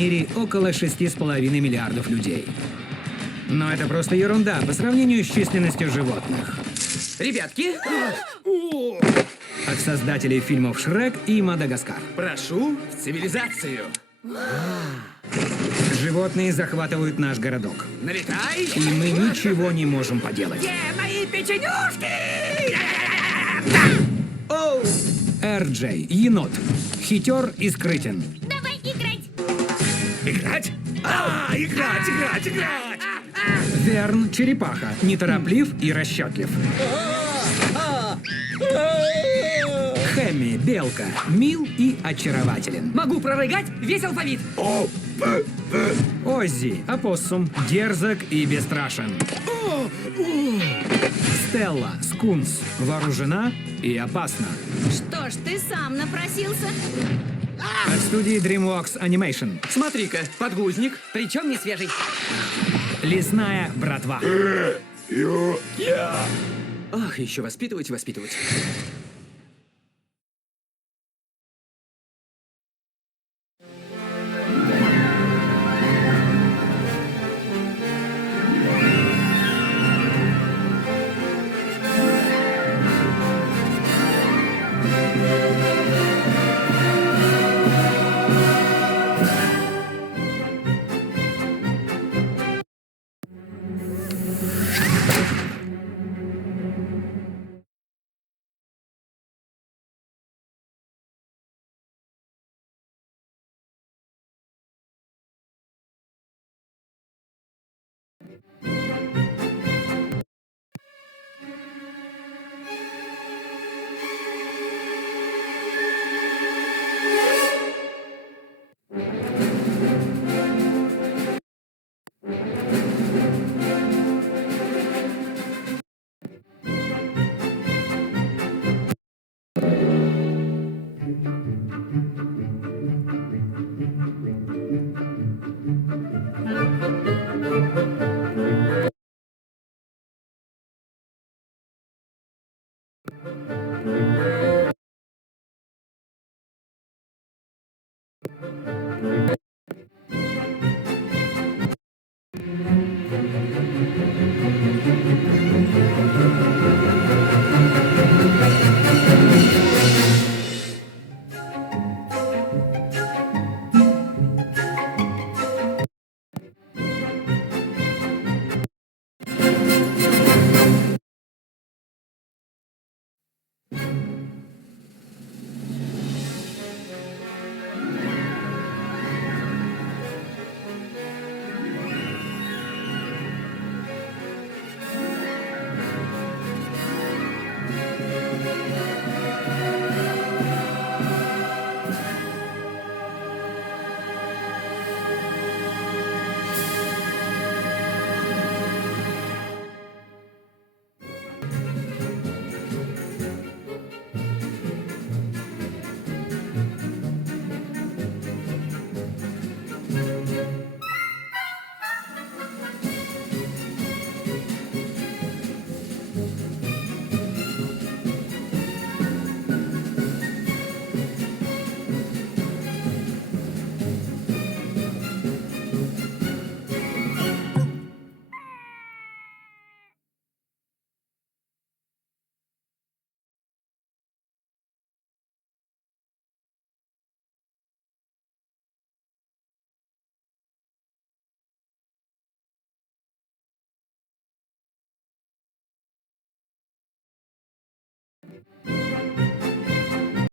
мире около 6,5 миллиардов людей. Но это просто ерунда по сравнению с численностью животных. Ребятки, От создателей фильмов «Шрек» и «Мадагаскар». прошу в цивилизацию. Животные захватывают наш городок. Налетай! И мы ничего не можем поделать. Где мои печенюшки? Оу! Эр-Джей, енот. Хитер и скрытен. Давай играть! Играть? Играть! Верн, черепаха. Нетороплив и расчетлив. Хэмми, белка. Мил и очарователен. Могу прорыгать весь алфавит. Оззи, опоссум. Дерзок и бесстрашен. Стелла, скунс. Вооружена и опасна. Что ж, ты сам напросился? От студии DreamWorks Animation. Смотри-ка, подгузник, причем не свежий. Лесная братва. Ах, еще воспитывать.